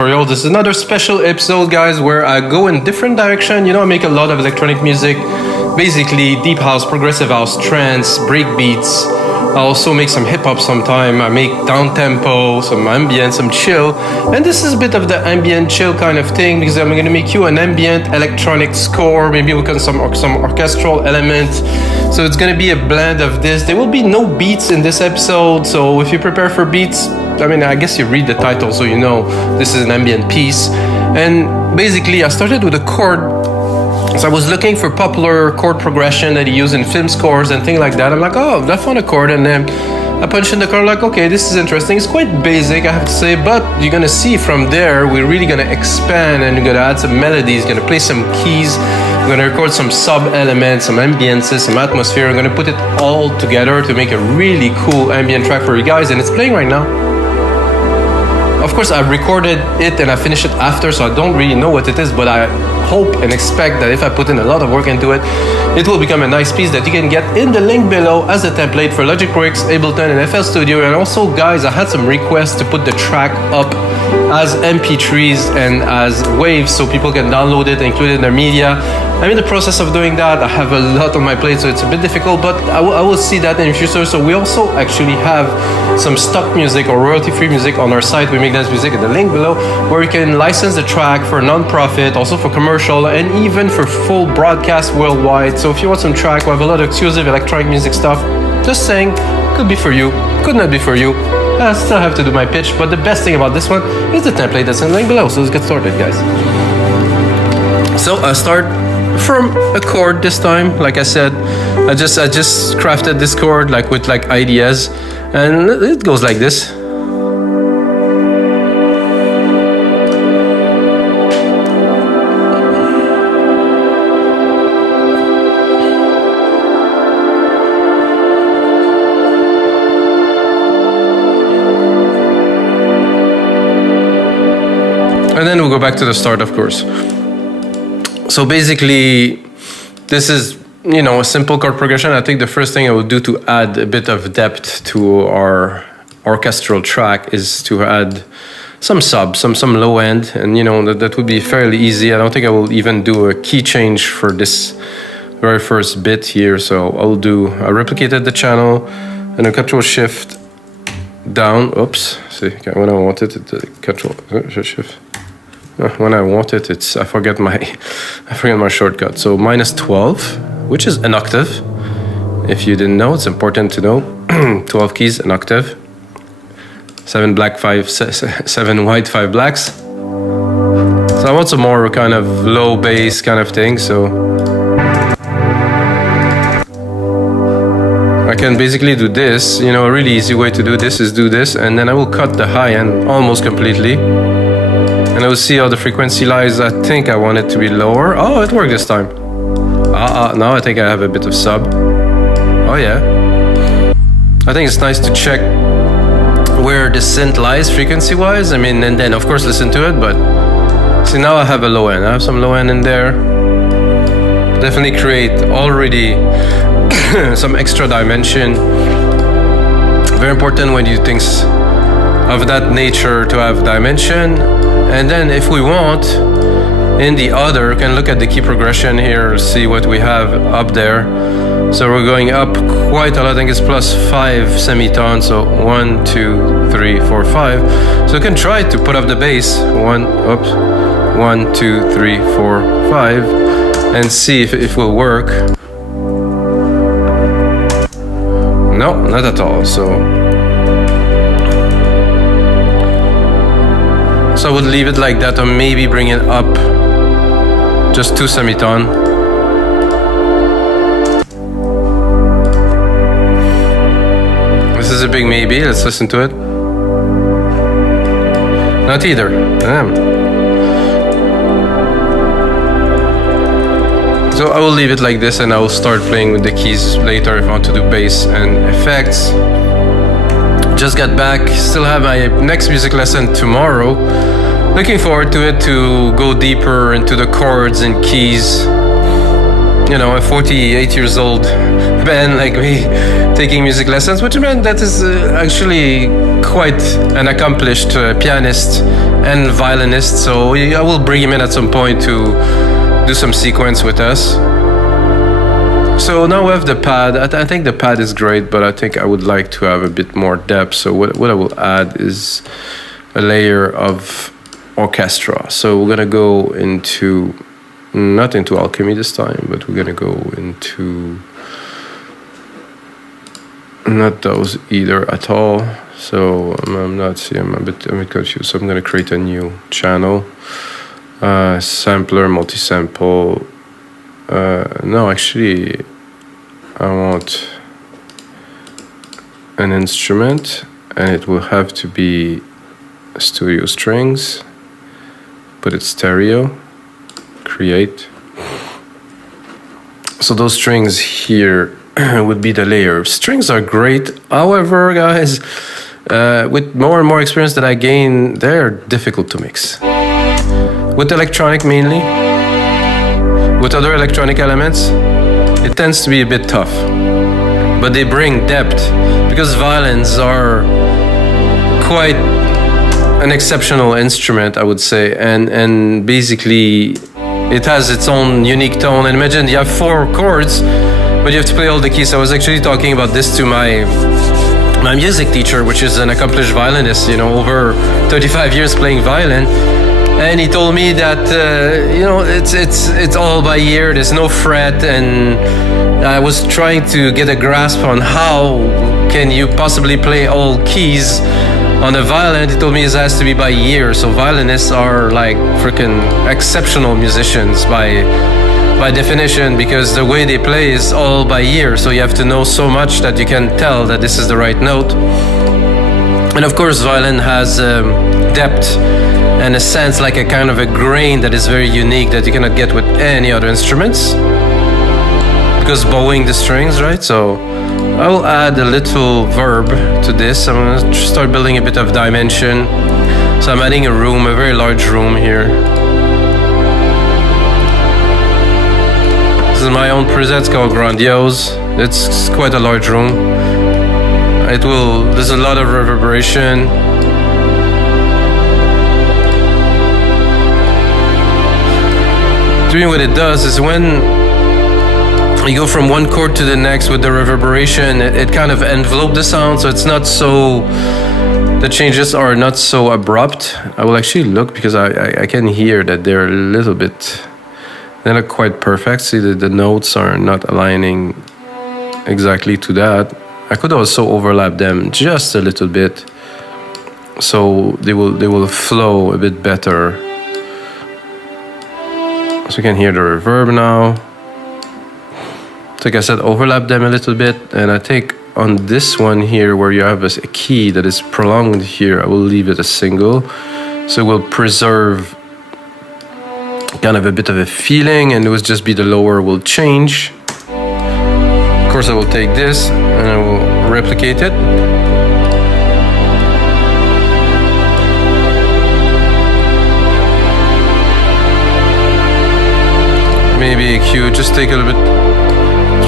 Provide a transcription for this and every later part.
This is another special episode, guys, where I go in different direction. You know, I make a lot of electronic music, basically deep house, progressive house, trance, break beats. I also make some hip hop sometime. I make down tempo, some ambient, some chill, and this is a bit of the ambient chill kind of thing because I'm going to make you an ambient electronic score, maybe with some orchestral element. So it's going to be a blend of this. There will be no beats in this episode, so if you prepare for beats, I mean, I guess you read the title so you know this is an ambient piece. And basically I started with a chord. So I was looking for popular chord progression that you use in film scores and things like that. I'm like, oh, I found a chord, and then I punched in the chord, like, okay, this is interesting. It's quite basic, I have to say, but you're gonna see from there, we're really gonna expand and we're gonna add some melodies, gonna play some keys, we're gonna record some sub-elements, some ambiences, some atmosphere. We're gonna put it all together to make a really cool ambient track for you guys, and it's playing right now. Of course, I recorded it and I finished it after, so I don't really know what it is, but I hope and expect that if I put in a lot of work into it, it will become a nice piece that you can get in the link below as a template for Logic Pro X, Ableton, and FL Studio. And also, guys, I had some requests to put the track up as MP3s and as waves so people can download it and include it in their media. I'm in the process of doing that. I have a lot on my plate, so it's a bit difficult, but I will see that in the future. So we also actually have some stock music or royalty-free music on our site. We make dance music in the link below, where you can license the track for non-profit, also for commercial, and even for full broadcast worldwide. So if you want some track, we have a lot of exclusive electronic music stuff. Just saying, could be for you, could not be for you. I still have to do my pitch, but the best thing about this one is the template that's in the link below. So let's get started, guys. So I start from a chord this time. Like I said, I just crafted this chord like with like ideas, and it goes like this. And then we'll go back to the start, of course. So basically, this is, you know, a simple chord progression. I think the first thing I would do to add a bit of depth to our orchestral track is to add some sub, some low end, and you know, that would be fairly easy. I don't think I will even do a key change for this very first bit here. So I replicated the channel and a Control Shift down. Oops, see, when I wanted it, Control Shift. When I want it, I forget my shortcut. So -12, which is an octave. If you didn't know, it's important to know. 12 keys, an octave. 7 black, 7 white, 5 blacks. So I want some more kind of low bass kind of thing. So I can basically do this. You know, a really easy way to do this is do this, and then I will cut the high end almost completely. And I will see how the frequency lies. I think I want it to be lower. Oh, it worked this time. Now I think I have a bit of sub. Oh yeah. I think it's nice to check where the synth lies frequency-wise. I mean, and then of course listen to it, but see, now I have a low end. I have some low end in there. Definitely create already some extra dimension. Very important when you do things of that nature to have dimension. And then if we want, in the other, can look at the key progression here, see what we have up there. So we're going up quite a lot. I think it's +5 semitones. So 1, 2, 3, 4, 5. So you can try to put up the bass. 1, 2, 3, 4, 5, and see if it will work. No, not at all. So I would leave it like that, or maybe bring it up just 2 semitone. This is a big maybe. Let's listen to it. Not either. Damn. So I will leave it like this, and I will start playing with the keys later if I want to do bass and effects. Just got back, still have my next music lesson tomorrow. Looking forward to it, to go deeper into the chords and keys. you know, a 48 years old man like me taking music lessons, which meant that is actually quite an accomplished pianist and violinist. So I will bring him in at some point to do some sequence with us. So now we have the pad. I think the pad is great, but I think I would like to have a bit more depth. So what I will add is a layer of Orchestral. So we're gonna go into, not into Alchemy this time, but we're gonna go into not those either at all. So I'm a bit confused. So I'm gonna create a new channel, sampler, multi-sample. No, actually, I want an instrument, and it will have to be studio strings. Put it stereo, create. So those strings here would be the layer. Strings are great. However, guys, with more and more experience that I gain, they're difficult to mix. With electronic mainly, with other electronic elements, it tends to be a bit tough. But they bring depth, because violins are quite an exceptional instrument, I would say, and basically it has its own unique tone. And imagine you have 4 chords, but you have to play all the keys. I was actually talking about this to my music teacher, which is an accomplished violinist, you know, over 35 years playing violin, and he told me that you know, it's all by ear. There's no fret, and I was trying to get a grasp on how can you possibly play all keys on a violin. He told me it has to be by ear. So violinists are like freaking exceptional musicians by definition, because the way they play is all by ear. So you have to know so much that you can tell that this is the right note. And of course, violin has depth and a sense, like a kind of a grain that is very unique that you cannot get with any other instruments, because bowing the strings, right? So I will add a little verb to this. I'm gonna start building a bit of dimension. So I'm adding a room, a very large room here. This is my own preset, it's called Grandiose. It's quite a large room. There's a lot of reverberation. Doing what it does is when you go from one chord to the next with the reverberation, it kind of envelopes the sound, so it's not so, the changes are not so abrupt. I will actually look, because I can hear that they're a little bit, they're not quite perfect. See, the notes are not aligning exactly to that. I could also overlap them just a little bit, so they will flow a bit better. So you can hear the reverb now. So like I said, overlap them a little bit, and I think on this one here, where you have a key that is prolonged here, I will leave it a single, so we'll preserve kind of a bit of a feeling, and it will just be the lower will change. Of course, I will take this and I will replicate it. Maybe EQ, just take a little bit.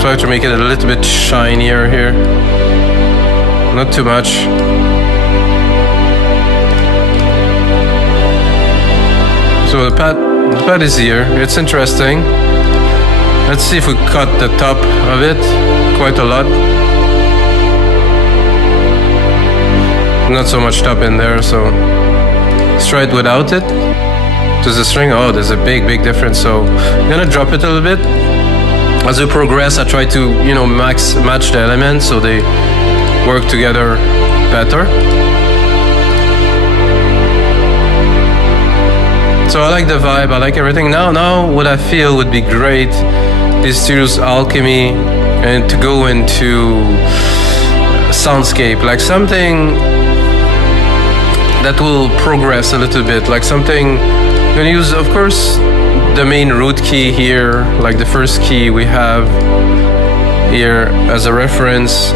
Try to make it a little bit shinier here. Not too much. So the pad is here. It's interesting. Let's see if we cut the top of it quite a lot. Not so much top in there, so let's try it without it. There's a string. Oh, there's a big difference. So I'm gonna drop it a little bit. As we progress, I try to, you know, match the elements so they work together better. So I like the vibe, I like everything. Now what I feel would be great is to use Alchemy and to go into soundscape, like something that will progress a little bit, like something. I'm gonna use, of course, the main root key here, like the first key we have here as a reference.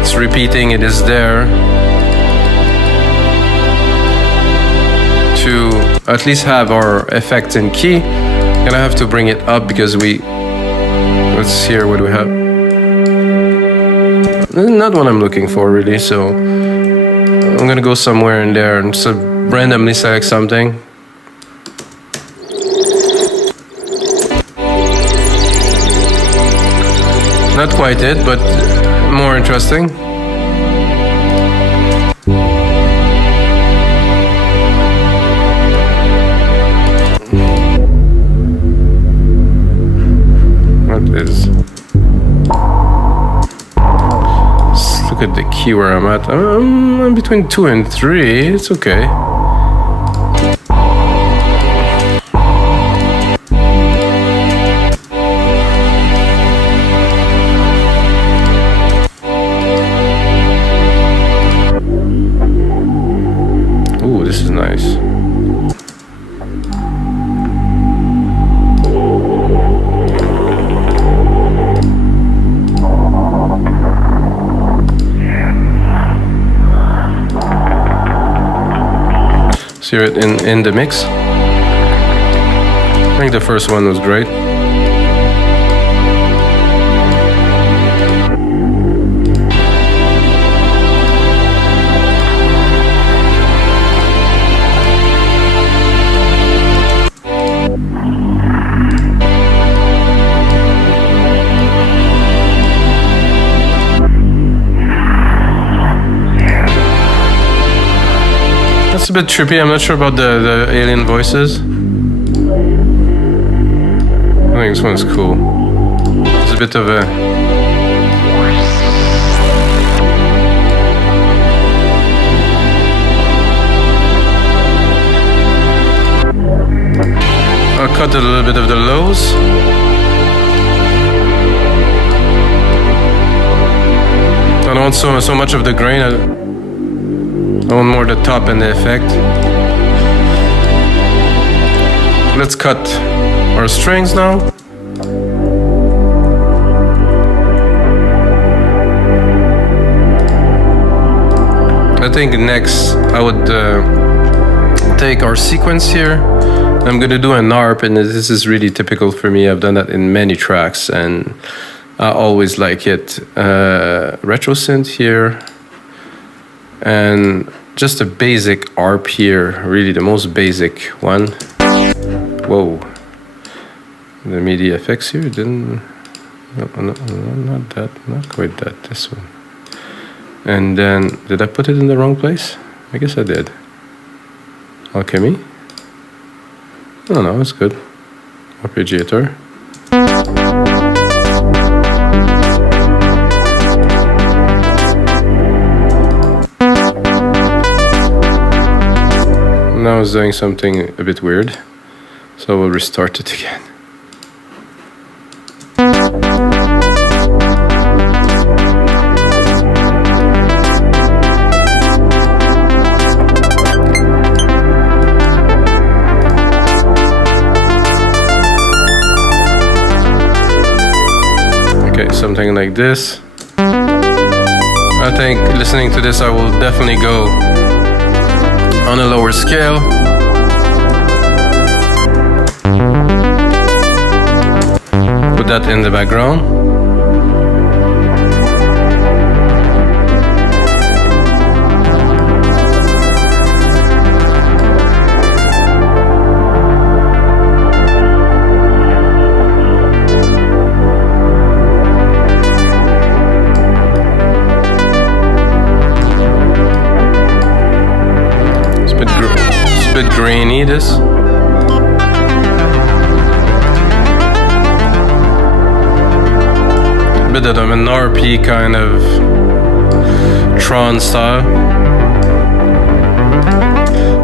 It's repeating, it is there. To at least have our effect in key, I'm gonna have to bring it up because we Let's hear what we have. Not what I'm looking for really, so I'm gonna go somewhere in there and so randomly select something. Not quite it, but more interesting. What is? Let's look at the key where I'm at. I'm between 2 and 3. It's okay. Ooh, this is nice. Hear it in the mix. I think the first one was great. It's a bit trippy. I'm not sure about the alien voices. I think this one's cool. It's a bit of a... I'll cut a little bit of the lows. I don't want so much of the grain. I want more the top and the effect. Let's cut our strings now. I think next I would take our sequence here. I'm gonna do an ARP, and this is really typical for me. I've done that in many tracks, and I always like it. Retro synth here. And just a basic ARP here, really the most basic one. Whoa. The MIDI effects here didn't... No, not that, not quite that, this one. And then, did I put it in the wrong place? I guess I did. Alchemy? Oh no, it's good. Arpeggiator. Now it's doing something a bit weird, so we'll restart it again. Okay, something like this. I think listening to this I will definitely go on a lower scale. Put that in the background. It's a bit grainy, this. A bit of an RP kind of Tron style.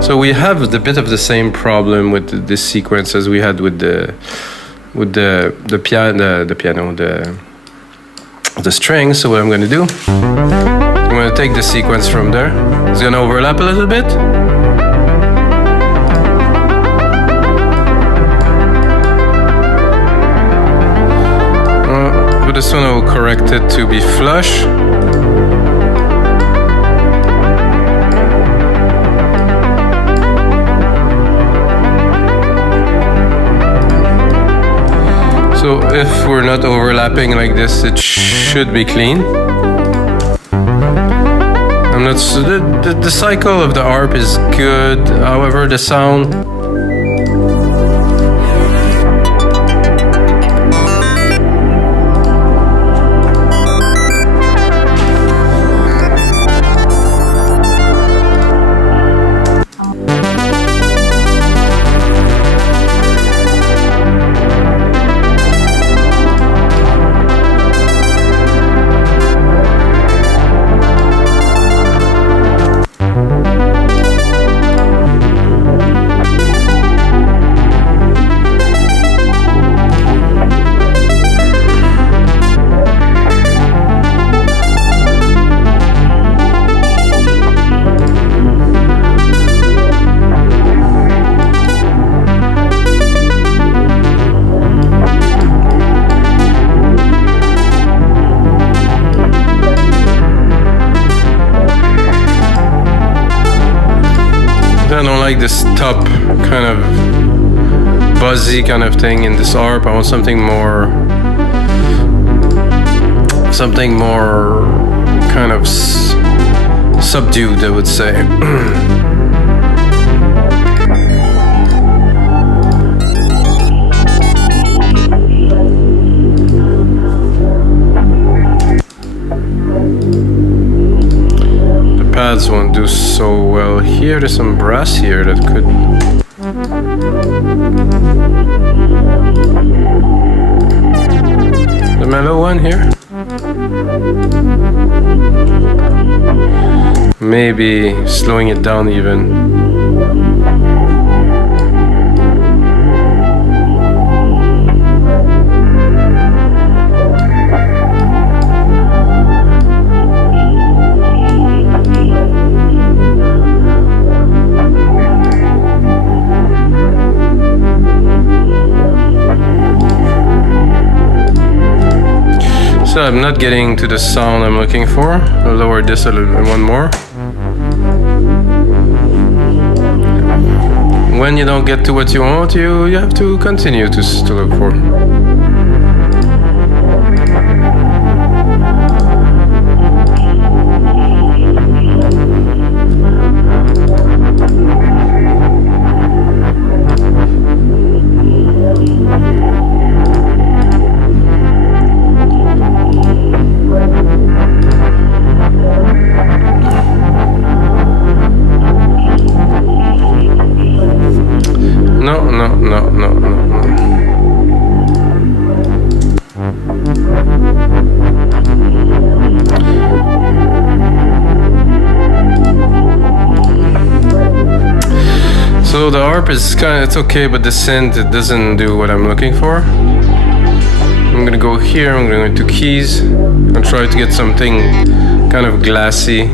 So we have a bit of the same problem with this sequence as we had with the strings. So what I'm going to do, I'm going to take the sequence from there. It's going to overlap a little bit. But this one I will correct it to be flush. So if we're not overlapping like this, it should be clean. I'm not. So the cycle of the ARP is good. However, the sound. I don't like this top kind of buzzy kind of thing in this ARP. I want something more kind of subdued, I would say. Pads won't do so well here. There's some brass here that could. The mellow one here. Maybe slowing it down even. So I'm not getting to the sound I'm looking for. I'll lower this a little bit, one more. When you don't get to what you want, you have to continue to look for. No. So the ARP is it's okay, but the synth, it doesn't do what I'm looking for. I'm gonna go here, I'm gonna go to keys and try to get something kind of glassy.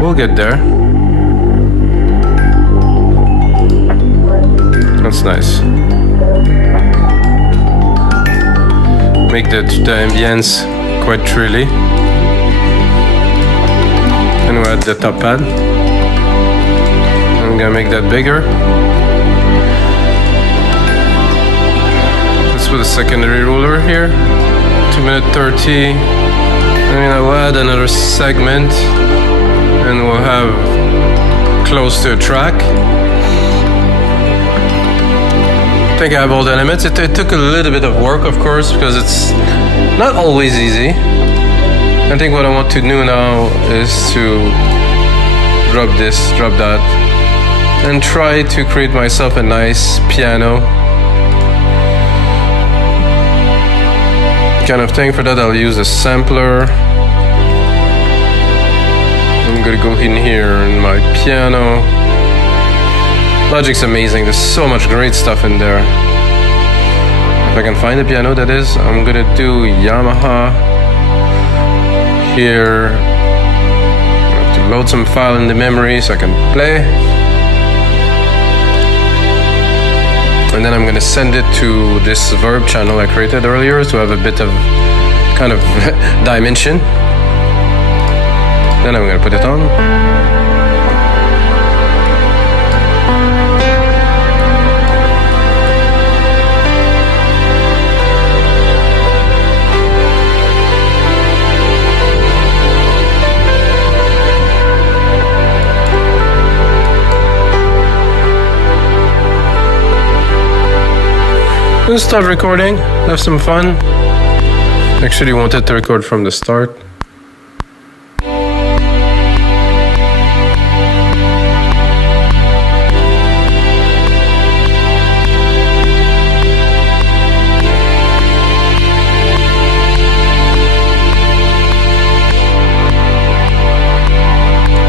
We'll get there. That's nice. Make the ambience quite trilly. And we'll add the top pad. I'm gonna make that bigger. Let's put a secondary ruler here. 2:30. And I will add another segment. And we'll have close to a track. I think I have all the elements. It took a little bit of work, of course, because it's not always easy. I think what I want to do now is to drop this, drop that, and try to create myself a nice piano kind of thing. For that, I'll use a sampler. I'm gonna go in here in my piano. Logic's amazing, there's so much great stuff in there. If I can find a piano, that is, I'm gonna do Yamaha. Here, I have to load some file in the memory so I can play. And then I'm gonna send it to this Verb channel I created earlier to have a bit of kind of dimension. Then I'm gonna put it on. Let's start recording, have some fun. Actually wanted to record from the start.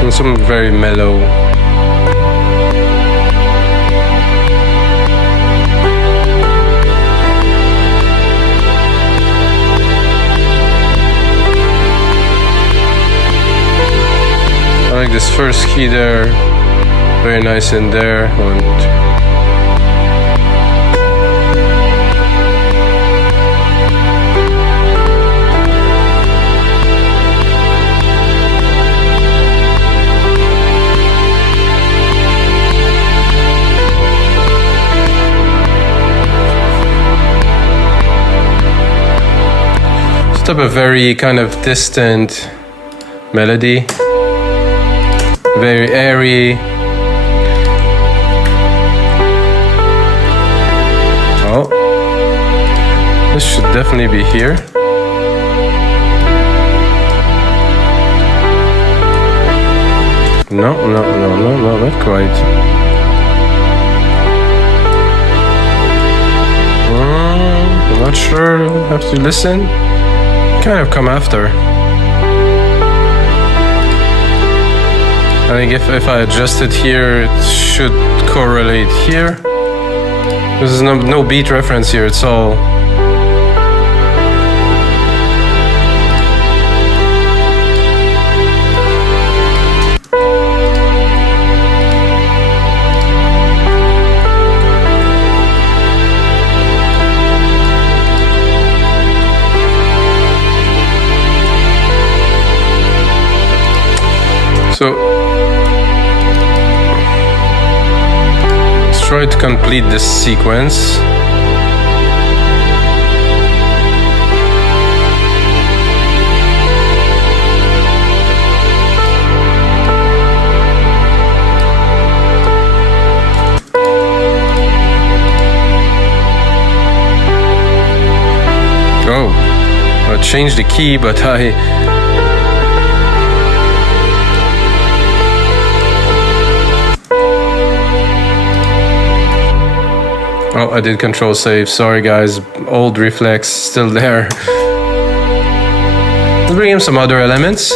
And some very mellow. I like this first key there, very nice in there. One, two. Set up a very kind of distant melody. Very airy. Oh, this should definitely be here. No, not quite. I'm not sure. Have to listen. Kind of come after. I think if I adjust it here, it should correlate here. There's no beat reference here, it's all... So, try to complete this sequence. Oh, I changed the key, but Oh, I did control save. Sorry guys, old reflex still there. Let's bring in some other elements.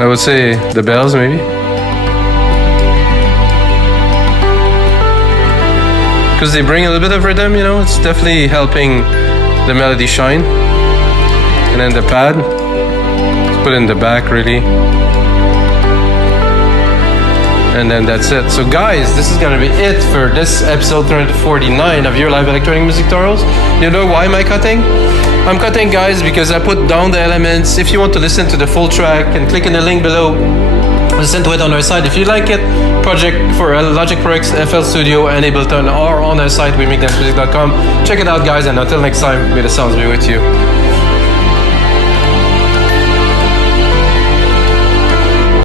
I would say the bells maybe. Because they bring a little bit of rhythm, you know, it's definitely helping the melody shine. And then the pad, let's put it in the back really. And then that's it. So guys, this is gonna be it for this episode 349 of your live electronic music tutorials. You know why am I cutting? I'm cutting, guys, because I put down the elements. If you want to listen to the full track, and click in the link below. Listen to it on our site. If you like it, project for Logic Pro X, FL Studio, and Ableton, or on our site, wemixdancemusic.com. Check it out, guys, and until next time, may the sounds be with you.